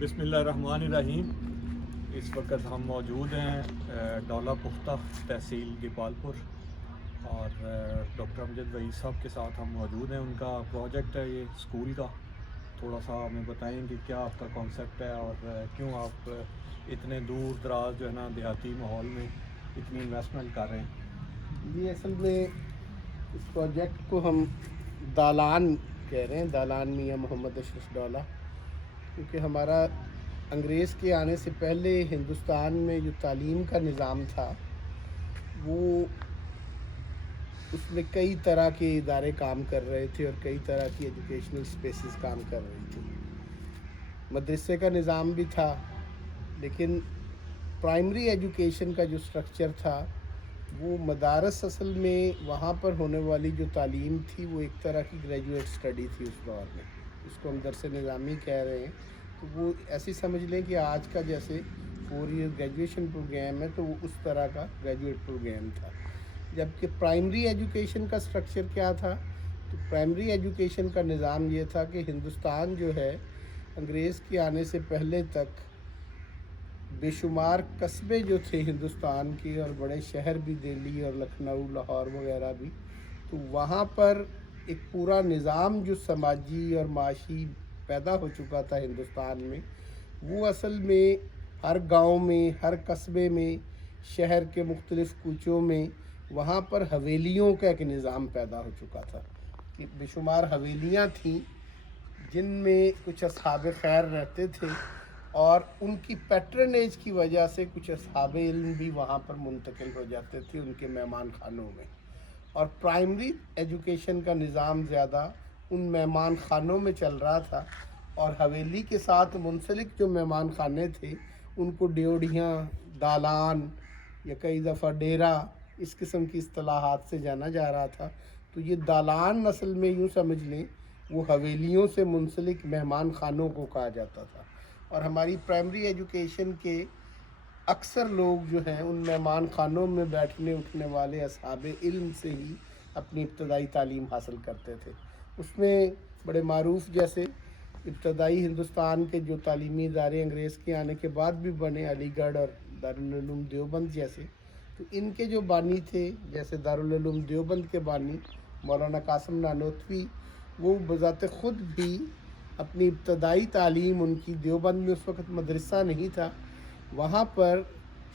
بسم اللہ الرحمن الرحیم۔ اس وقت ہم موجود ہیں ڈولا پختہ تحصیل گپال پور، اور ڈاکٹر امجد وحید صاحب کے ساتھ ہم موجود ہیں۔ ان کا پروجیکٹ ہے یہ اسکول کا، تھوڑا سا ہمیں بتائیں کہ کیا آپ کا کانسیپٹ ہے اور کیوں آپ اتنے دور دراز جو ہے نا دیہاتی ماحول میں اتنی انویسٹمنٹ کر رہے ہیں۔ جی، اصل میں اس پروجیکٹ کو ہم دالان کہہ رہے ہیں، دالان میاں محمد اشرف ڈولا، کیونکہ ہمارا انگریز کے آنے سے پہلے ہندوستان میں جو تعلیم کا نظام تھا وہ اس میں کئی طرح کے ادارے کام کر رہے تھے اور کئی طرح کی ایجوکیشنل سپیسز کام کر رہی تھی۔ مدرسے کا نظام بھی تھا، لیکن پرائمری ایجوکیشن کا جو سٹرکچر تھا وہ مدارس اصل میں وہاں پر ہونے والی جو تعلیم تھی وہ ایک طرح کی گریجویٹ اسٹڈی تھی اس دور میں، اس کو ہم درس نظامی کہہ رہے ہیں۔ تو وہ ایسی سمجھ لیں کہ آج کا جیسے 4 ایئر گریجویشن پروگرام ہے تو وہ اس طرح کا گریجویٹ پروگرام تھا۔ جبکہ پرائمری ایجوکیشن کا سٹرکچر کیا تھا؟ تو پرائمری ایجوکیشن کا نظام یہ تھا کہ ہندوستان جو ہے انگریز کے آنے سے پہلے تک بے شمار قصبے جو تھے ہندوستان کے اور بڑے شہر بھی، دہلی اور لکھنؤ، لاہور وغیرہ بھی، تو وہاں پر ایک پورا نظام جو سماجی اور معاشی پیدا ہو چکا تھا ہندوستان میں، وہ اصل میں ہر گاؤں میں، ہر قصبے میں، شہر کے مختلف کوچوں میں وہاں پر حویلیوں کا ایک نظام پیدا ہو چکا تھا کہ بے شمار حویلیاں تھیں جن میں کچھ اصحاب خیر رہتے تھے، اور ان کی پیٹرنیج کی وجہ سے کچھ اصحاب علم بھی وہاں پر منتقل ہو جاتے تھے ان کے مہمان خانوں میں۔ اور پرائمری ایجوکیشن کا نظام زیادہ ان مہمان خانوں میں چل رہا تھا، اور حویلی کے ساتھ منسلک جو مہمان خانے تھے ان کو ڈیوڑیاں، دالان یا کئی دفعہ ڈیرا اس قسم کی اصطلاحات سے جانا جا رہا تھا۔ تو یہ دالان اصل میں یوں سمجھ لیں وہ حویلیوں سے منسلک مہمان خانوں کو کہا جاتا تھا، اور ہماری پرائمری ایجوکیشن کے اکثر لوگ جو ہیں ان مہمان خانوں میں بیٹھنے اٹھنے والے اصحاب علم سے ہی اپنی ابتدائی تعلیم حاصل کرتے تھے۔ اس میں بڑے معروف جیسے ابتدائی ہندوستان کے جو تعلیمی ادارے انگریز کے آنے کے بعد بھی بنے، علی گڑھ اور دارالعلوم دیوبند جیسے، تو ان کے جو بانی تھے، جیسے دارالعلوم دیوبند کے بانی مولانا قاسم نانوتوی، وہ بذات خود بھی اپنی ابتدائی تعلیم ان کی دیوبند میں، اس وقت مدرسہ نہیں تھا، وہاں پر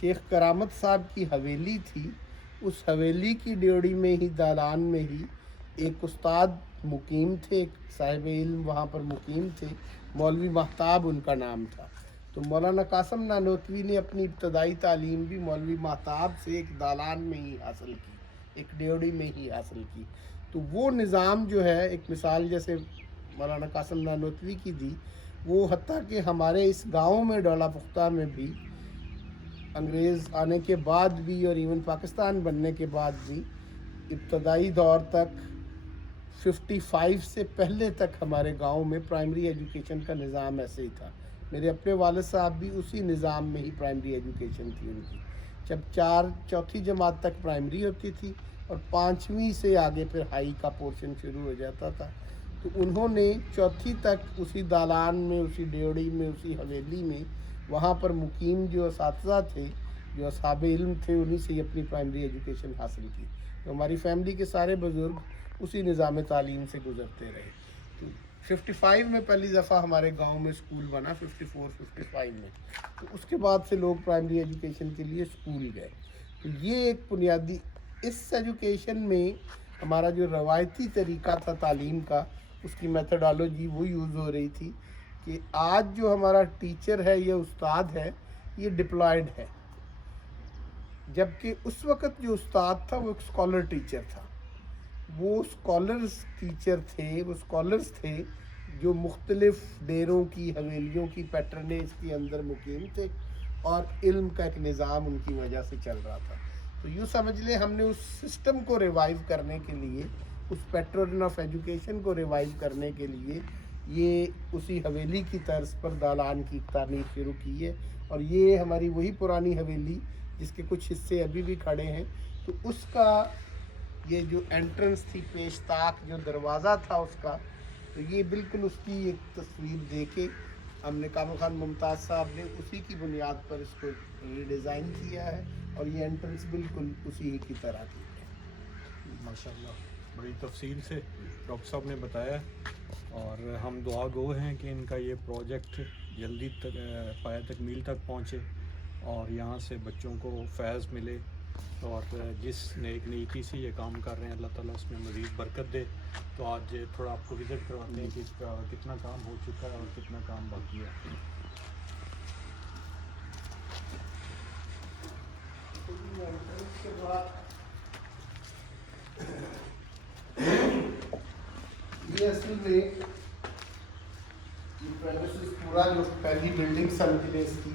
شیخ کرامت صاحب کی حویلی تھی، اس حویلی کی ڈیوڑی میں ہی، دالان میں ہی ایک استاد مقیم تھے، ایک صاحب علم وہاں پر مقیم تھے، مولوی مہتاب ان کا نام تھا۔ تو مولانا قاسم نانوتوی نے اپنی ابتدائی تعلیم بھی مولوی مہتاب سے ایک دالان میں ہی حاصل کی، ایک ڈیوڑی میں ہی حاصل کی۔ تو وہ نظام جو ہے، ایک مثال جیسے مولانا قاسم نانوتوی کی دی، وہ حتیٰ کہ ہمارے اس گاؤں میں ڈولا پختہ میں بھی انگریز آنے کے بعد بھی اور ایون پاکستان بننے کے بعد بھی ابتدائی دور تک 55 سے پہلے تک ہمارے گاؤں میں پرائمری ایجوکیشن کا نظام ایسے ہی تھا۔ میرے اپنے والد صاحب بھی اسی نظام میں ہی پرائمری ایجوکیشن تھی ان کی، جب چوتھی جماعت تک پرائمری ہوتی تھی اور 5ویں سے آگے پھر ہائی کا پورشن شروع ہو جاتا تھا۔ تو انہوں نے چوتھی تک اسی دالان میں، اسی ڈیوڑی میں، اسی حویلی میں وہاں پر مقیم جو اساتذہ تھے، جو اصحاب علم تھے، انہی سے اپنی پرائمری ایجوکیشن حاصل کی۔ تو ہماری فیملی کے سارے بزرگ اسی نظام تعلیم سے گزرتے رہے۔ تو 55 میں پہلی دفعہ ہمارے گاؤں میں اسکول بنا، 54-55 میں، تو اس کے بعد سے لوگ پرائمری ایجوکیشن کے لیے اسکول گئے۔ تو یہ ایک بنیادی، اس ایجوکیشن میں ہمارا جو روایتی طریقہ تھا تعلیم کا، اس کی میتھڈالوجی وہ یوز ہو رہی تھی کہ آج جو ہمارا ٹیچر ہے یا استاد ہے یہ ڈپلائیڈ ہے، جبکہ اس وقت جو استاد تھا وہ ایک اسکالر ٹیچر تھا۔ وہ اسکالرز ٹیچر تھے، وہ اسکالرز تھے جو مختلف ڈیروں کی، حویلیوں کی پیٹرنیج کے اندر مقیم تھے، اور علم کا ایک نظام ان کی وجہ سے چل رہا تھا۔ تو یوں سمجھ لیں ہم نے اس سسٹم کو ریوائیو کرنے کے لیے، اس پیٹرن آف ایجوکیشن کو ریوائیو کرنے کے لیے یہ اسی حویلی کی طرز پر دالان کی تعمیر شروع کی ہے، اور یہ ہماری وہی پرانی حویلی جس کے کچھ حصے ابھی بھی کھڑے ہیں، تو اس کا یہ جو انٹرنس تھی، پیش تاک جو دروازہ تھا اس کا، تو یہ بالکل اس کی ایک تصویر دے کے ہم نے کامل خان ممتاز صاحب نے اسی کی بنیاد پر اس کو ریڈیزائن کیا ہے اور یہ انٹرنس بالکل اسی کی طرح کی ہے. ماشاء اللہ بڑی تفصیل سے ڈاکٹر صاحب نے بتایا اور ہم دعا گو ہیں کہ ان کا یہ پروجیکٹ جلدی پایہ تکمیل تک پہنچے اور یہاں سے بچوں کو فیض ملے اور جس نیک نیتی سے یہ کام کر رہے ہیں اللہ تعالیٰ اس میں مزید برکت دے. تو آج تھوڑا آپ کو وزٹ کرواتے ہیں کہ اس کا کتنا کام ہو چکا ہے اور کتنا کام باقی ہے. کے بعد یہ اصل میں یہ پریمیسز پورا جو پہلی بلڈنگ سنفینس کی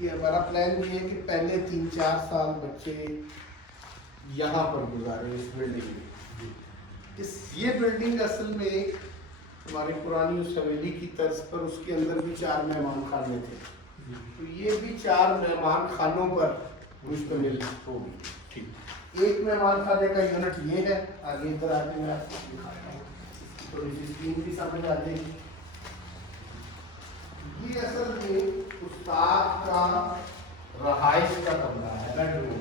یہ ہمارا پلان یہ ہے کہ پہلے 3-4 سال بچے یہاں پر گزارے اس بلڈنگ میں. یہ بلڈنگ اصل میں ہماری پرانی اس حویلی کی طرز پر اس کے اندر بھی 4 مہمان خانے تھے, تو یہ بھی 4 مہمان خانوں پر مشتمل ہوگی. ایک مہمان خانے کا یونٹ یہ ہے, آگے ادھر آنے میں آپ کو دکھاتا ہوں تھوڑی سی اسکرین بھی سمجھ آ جائے گی. یہ اصل میں استاد کا رہائش کا کمرہ ہے, بیڈ روم.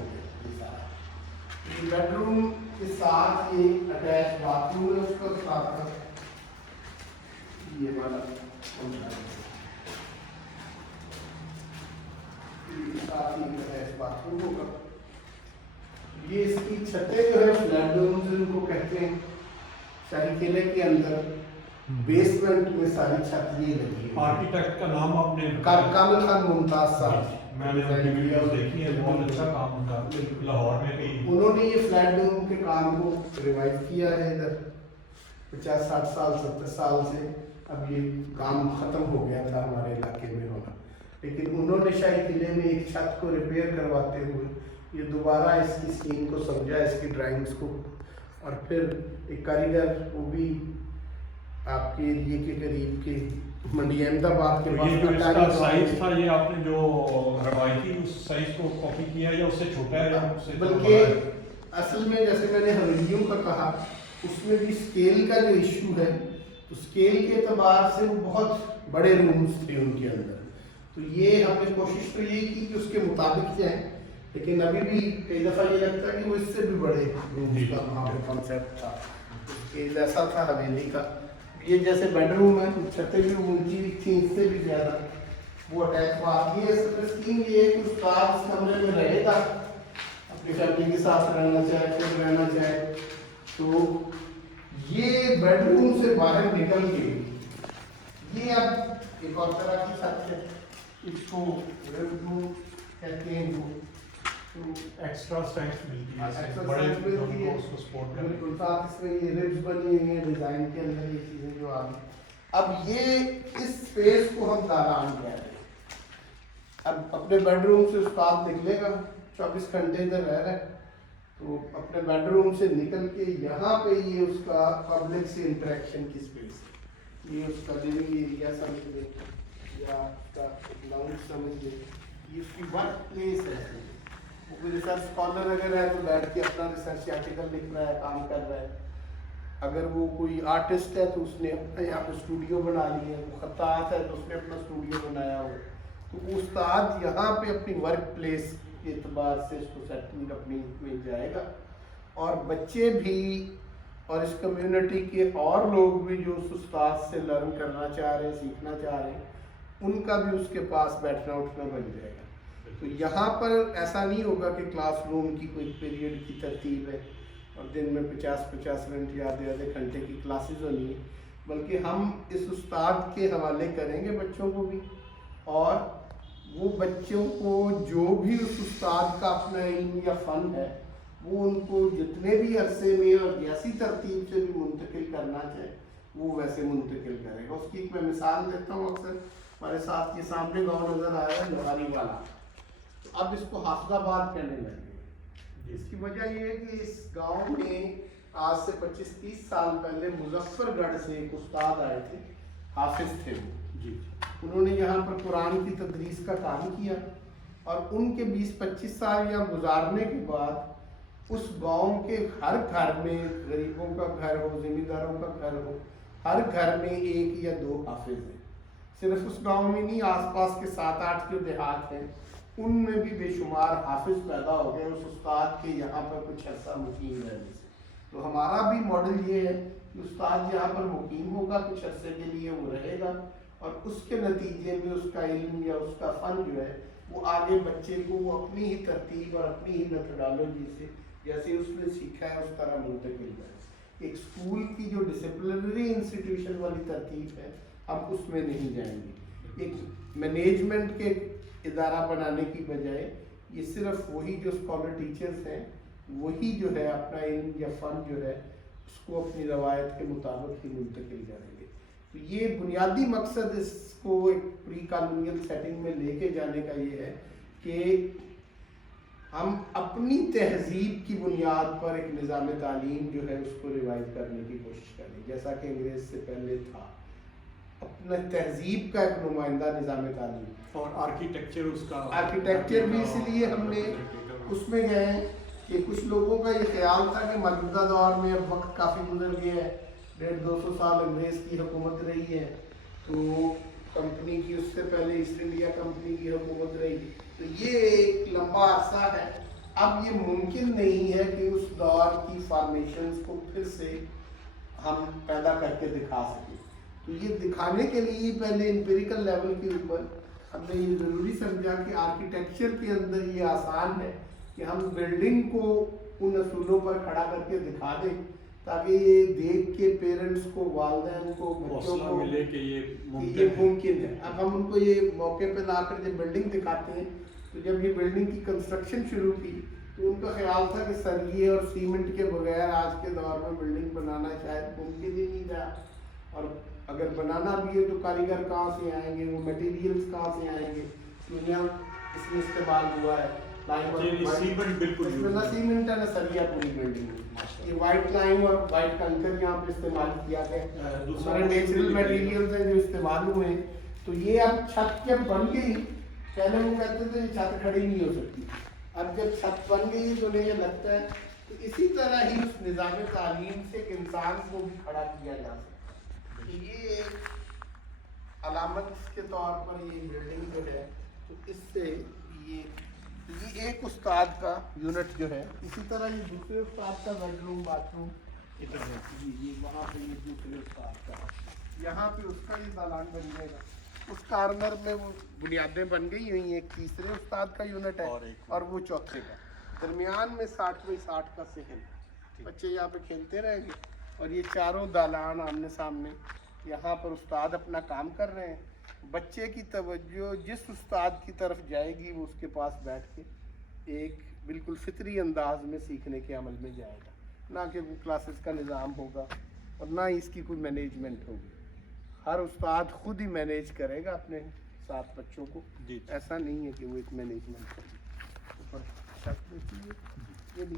یہ بیڈ روم کے ساتھ یہ اٹیچ باتھ روم ہے اس کا استاد کا, یہ والا کمرہ ہے. ساتھ ہی اٹیچ باتھ روم ہوگا. یہ اس کی چھتیں جو ہے فلیٹ ڈومز ان کو کہتے ہیں. شاہی قلعے کے اندر بیسمنٹ میں ساری چھت یہ لگی ہے. آرکیٹیکٹ کا نام آپ نے کامل خان ممتاز صاحب, میں نے ویڈیو دیکھی ہے, بہت اچھا کام ہوتا ہے لاہور میں کہیں. انہوں نے یہ فلیٹ ڈوم کے کام کو ریوائو کیا ہے ادھر 50-60 سال 70 سال سے. اب یہ کام ختم ہو گیا تھا ہمارے علاقے میں ہونا, لیکن انہوں نے شاہی قلعے میں ایک چھت کو ریپیئر کرواتے ہوئے یہ دوبارہ اس کی سین کو سمجھا, اس کی ڈرائنگز کو, اور پھر ایک کاریگر وہ بھی آپ کے ایریے کے قریب کے منڈی احمد آباد کے پاس سائز تھا, یہ آپ نے جو روایتی اس سائز کو کاپی کیا یا اس سے چھوٹا ہے یا اس سے بلکہ اصل میں جیسے میں نے حویلیوں کا کہا اس میں بھی اسکیل کا جو ایشو ہے, تو اسکیل کے اعتبار سے وہ بہت بڑے رومز تھے ان کے اندر. تو یہ ہم نے کوشش تو یہی کی کہ اس کے مطابق جائیں, لیکن ابھی بھی کئی دفعہ یہ لگتا ہے کہ وہ اس سے بھی بڑے رومز کا وہاں پہ کانسیپٹ تھا. اسکیل ایسا تھا حویلی کا. یہ جیسے بیڈ روم ہے, چھتیں بھی اونچی بھی تھیں اس سے بھی زیادہ, وہ اٹیچ بات. یہ اسکیم یہ ہے کہ استاد اس کمرے میں رہے گا, اپنی فیملی کے ساتھ رہنا چاہے, خود رہنا چاہے. تو یہ بیڈ روم سے باہر نکل کے یہ اب ایک اور طرح کی چھت ہے, اس کو روم کہتے ہیں. وہ تو ایکسٹرا اسٹرینتھ ملتی ہے, بڑے اس کو سپورٹ کرنے بالکل. ساتھ اس میں یہ ربس بنی ہوئی ہیں ڈیزائن کے اندر, یہ چیزیں جو آ گئی. اب یہ اس اسپیس کو ہم دالان کہہ رہے ہیں. اب اپنے بیڈ روم سے استاد نکلے گا, 24 گھنٹے ادھر رہ رہے, تو اپنے بیڈ روم سے نکل کے یہاں پہ یہ اس کا پبلک سے انٹریکشن کی اسپیس ہے. یہ اس کا لیونگ ایریا سمجھ لیں یا اس کا لاؤنج سمجھ لیں, یہ اس کی ورک پلیس ہے. وہ کوئی ریسرچ اسکالر اگر ہے تو بیٹھ کے اپنا ریسرچ آرٹیکل لکھ رہا ہے, کام کر رہا ہے. اگر وہ کوئی آرٹسٹ ہے تو اس نے اپنے یہاں پہ اسٹوڈیو بنا لیا ہے. وہ خطاط ہے تو اس نے اپنا اسٹوڈیو بنایا ہو. تو استاد یہاں پہ اپنی ورک پلیس کے اعتبار سے اس کو سیٹنگ اپنی مل جائے گا, اور بچے بھی اور اس کمیونٹی کے اور لوگ بھی جو اس استاد سے لرن کرنا چاہ رہے ہیں, سیکھنا چاہ رہے ہیں, ان کا بھی اس کے پاس بیٹھنا اٹھنا بن جائے گا. تو یہاں پر ایسا نہیں ہوگا کہ کلاس روم کی کوئی پیریڈ کی ترتیب ہے اور دن میں 50-50 منٹ یا آدھے گھنٹے کی کلاسز ہونی ہے, بلکہ ہم اس استاد کے حوالے کریں گے بچوں کو بھی, اور وہ بچوں کو جو بھی اس استاد کا اپنا علم یا فن ہے وہ ان کو جتنے بھی عرصے میں اور جیسی ترتیب سے بھی منتقل کرنا چاہے وہ ویسے منتقل کرے گا. اس کی ایک میں مثال دیتا ہوں. اکثر ہمارے ساتھ کے سامنے گاؤں نظر آیا ہے لوہاری والا, تو اب اس کو حافظ آباد کہنے لگے. اس کی وجہ یہ ہے کہ اس گاؤں میں آج سے 25-30 سال پہلے مظفر گڑھ سے ایک استاد آئے تھے, حافظ تھے وہ جی. انہوں نے یہاں پر قرآن کی تدریس کا کام کیا, اور ان کے 20-25 سال یہاں گزارنے کے بعد اس گاؤں کے ہر گھر میں, غریبوں کا گھر ہو, زمینداروں کا گھر ہو, ہر گھر میں 1 یا 2 حافظ ہیں. صرف اس گاؤں میں نہیں، آس پاس کے 7-8 جو دیہات ہیں ان میں بھی بے شمار حافظ پیدا ہو گئے اس استاد کے یہاں پر کچھ عرصہ مقیم رہنے سے۔ تو ہمارا بھی ماڈل یہ ہے کہ استاد یہاں پر مقیم ہوگا، کچھ عرصے کے لیے وہ رہے گا، اور اس کے نتیجے میں اس کا علم یا اس کا فن جو ہے وہ آگے بچے کو وہ اپنی ہی ترتیب اور اپنی ہی میتھڈالوجی سے جیسے اس نے سیکھا ہے اس طرح منتقل کرے۔ ایک اسکول کی جو ڈسپلنری انسٹیٹیوشن والی ترتیب ہے ہم اس میں نہیں جائیں گے۔ ایک مینجمنٹ کے ادارہ بنانے کی بجائے یہ صرف وہی جو اسکالر ٹیچرز ہیں وہی جو ہے اپنا علم یا فن جو ہے اس کو اپنی روایت کے مطابق ہی منتقل کریں گے۔ تو یہ بنیادی مقصد اس کو ایک پری کالونیل سیٹنگ میں لے کے جانے کا یہ ہے کہ ہم اپنی تہذیب کی بنیاد پر ایک نظام تعلیم جو ہے اس کو ریوائو کرنے کی کوشش کریں، جیسا کہ انگریز سے پہلے تھا، اپنے تہذیب کا ایک نمائندہ نظام تعلیم۔ اور آرکیٹیکچر اس کا آرکیٹیکچر بھی اس لیے ہم نے اس میں گئے کہ کچھ لوگوں کا یہ خیال تھا کہ موجودہ دور میں اب وقت کافی گزر گیا ہے، 150-200 سال انگریز کی حکومت رہی ہے، تو کمپنی کی اس سے پہلے ایسٹ انڈیا کمپنی کی حکومت رہی، تو یہ ایک لمبا عرصہ ہے، اب یہ ممکن نہیں ہے کہ اس دور کی فارمیشنز کو پھر سے ہم پیدا کر کے دکھا سکیں۔ تو یہ دکھانے کے لیے پہلے امپیریکل لیول کے اوپر ہم نے یہ ضروری سمجھا کہ آرکیٹیکچر کے اندر یہ آسان ہے کہ ہم بلڈنگ کو ان اصولوں پر کھڑا کر کے دکھا دیں تاکہ یہ دیکھ کے پیرنٹس کو، والدین کو، بچوں کو ملے کہ یہ ممکن ہے۔ اب ہم ان کو یہ موقع پہ لا کر جب بلڈنگ دکھاتے ہیں تو جب یہ بلڈنگ کی کنسٹرکشن شروع کی تو ان کا خیال تھا کہ سریے اور سیمنٹ کے بغیر آج کے دور میں بلڈنگ بنانا شاید ممکن ہی نہیں تھا، اور اگر بنانا بھی ہے تو کاریگر کہاں سے آئیں گے، وہ میٹیریلز کہاں سے آئیں گے، دنیا اس میں استعمال ہوا ہے سیمنٹ، بالکل نہ سیمنٹ ہے نہ سریا پوری بلڈنگ میں، یہ وائٹ لائم اور وائٹ کنکر یہاں پہ استعمال کیا گیا، دوسرے نیچرل میٹیریلز ہیں جو استعمال ہوئے ہیں۔ تو یہ اب چھت جب بن گئی، پہلے وہ کہتے تھے یہ چھت کھڑی نہیں ہو سکتی، اب جب چھت بن گئی تو انہیں یہ لگتا ہے کہ اسی طرح ہی اس نظام تعلیم سے ایک انسان کو بھی کھڑا کیا جا سکتا ہے۔ یہ ایک علامت کے طور پر یہ بلڈنگ جو ہے تو اس سے یہ ایک استاد کا یونٹ جو ہے، اسی طرح یہ دوسرے استاد کا بیڈ روم، باتھ روم ادھر ہے، جی وہاں پہ یہ دوسرے استاد کا، یہاں پہ اس کا یہ دالان بن جائے گا، اس کارنر میں وہ بنیادیں بن گئی ہوئی ہیں، ایک تیسرے استاد کا یونٹ ہے اور وہ چوتھے کا، درمیان میں 60x60 کا صحن، بچے یہاں پہ کھیلتے رہیں گے، اور یہ چاروں دالان آمنے سامنے، یہاں پر استاد اپنا کام کر رہے ہیں، بچے کی توجہ جس استاد کی طرف جائے گی وہ اس کے پاس بیٹھ کے ایک بالکل فطری انداز میں سیکھنے کے عمل میں جائے گا، نہ کہ وہ کلاسز کا نظام ہوگا اور نہ ہی اس کی کوئی مینجمنٹ ہوگی، ہر استاد خود ہی مینیج کرے گا اپنے ساتھ بچوں کو، ایسا نہیں ہے کہ وہ ایک مینجمنٹ ہوگی۔ اوپر چھت دیکھیے، یہ